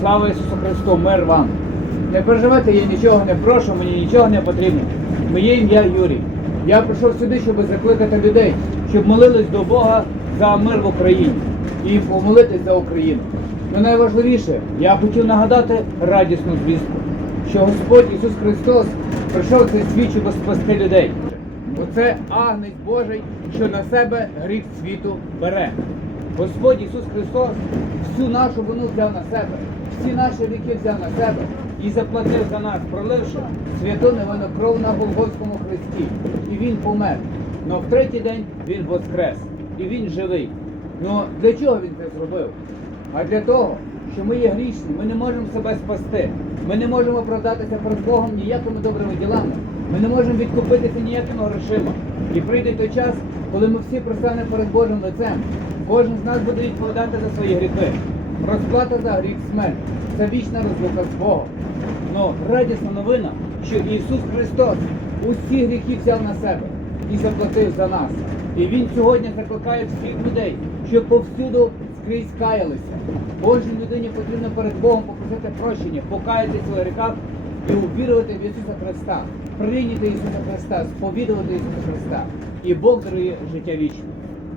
Слава Ісусу Христу, мир вам. Не переживайте, я нічого не прошу, мені нічого не потрібно. Моє ім'я Юрій. Я прийшов сюди, щоб закликати людей, щоб молились до Бога за мир в Україні і помолитись за Україну. Ну найважливіше, я хотів нагадати радісну звістку, що Господь Ісус Христос прийшов цей світ, щоб спасти людей. Оце агнець Божий, що на себе гріх світу бере. Господь Ісус Христос всю нашу вину взяв на себе, всі наші віки взяв на себе і заплатив за нас, проливши святу невинну кров на Голгофському хресті. І Він помер. Но в третій день Він воскрес. І Він живий. Ну для чого він це зробив? А для того, що ми є грішні, ми не можемо себе спасти. Ми не можемо продатися перед Богом ніякими добрими ділами. Ми не можемо відкупитися ніякими грошима. І прийде той час, коли ми всі пристанемо перед Божим лицем. Кожен з нас буде відповідати за свої гріхи. Розплата за гріх смерть. Це вічна розлука з Богом. Ну, радісна новина, що Ісус Христос усі гріхи взяв на себе і заплатив за нас. І Він сьогодні закликає всіх людей, щоб повсюду скрізь каялися. Кожній людині потрібно перед Богом попросити прощення, покаятися у гріхах і увірувати в Ісуса Христа, прийняти Ісуса Христа, сповідувати Ісуса Христа. І Бог дарує життя вічне.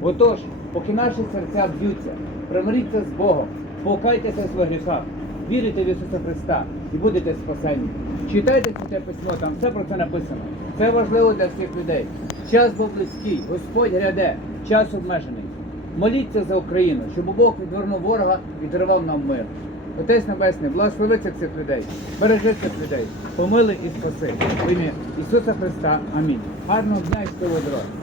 Отож, поки наші серця б'ються, примиріться з Богом, покайтеся в своїх гріхах, вірите в Ісуса Христа і будете спасені. Читайте це письмо, там все про це написано. Це важливо для всіх людей. Час був близький, Господь гряде, час обмежений. Моліться за Україну, щоб Бог відвернув ворога і дарував нам мир. Отець Небесний, благослови цих людей, бережи цих людей, помили і спаси. В ім'я Ісуса Христа. Амінь. Гарного дня і щасливої дороги.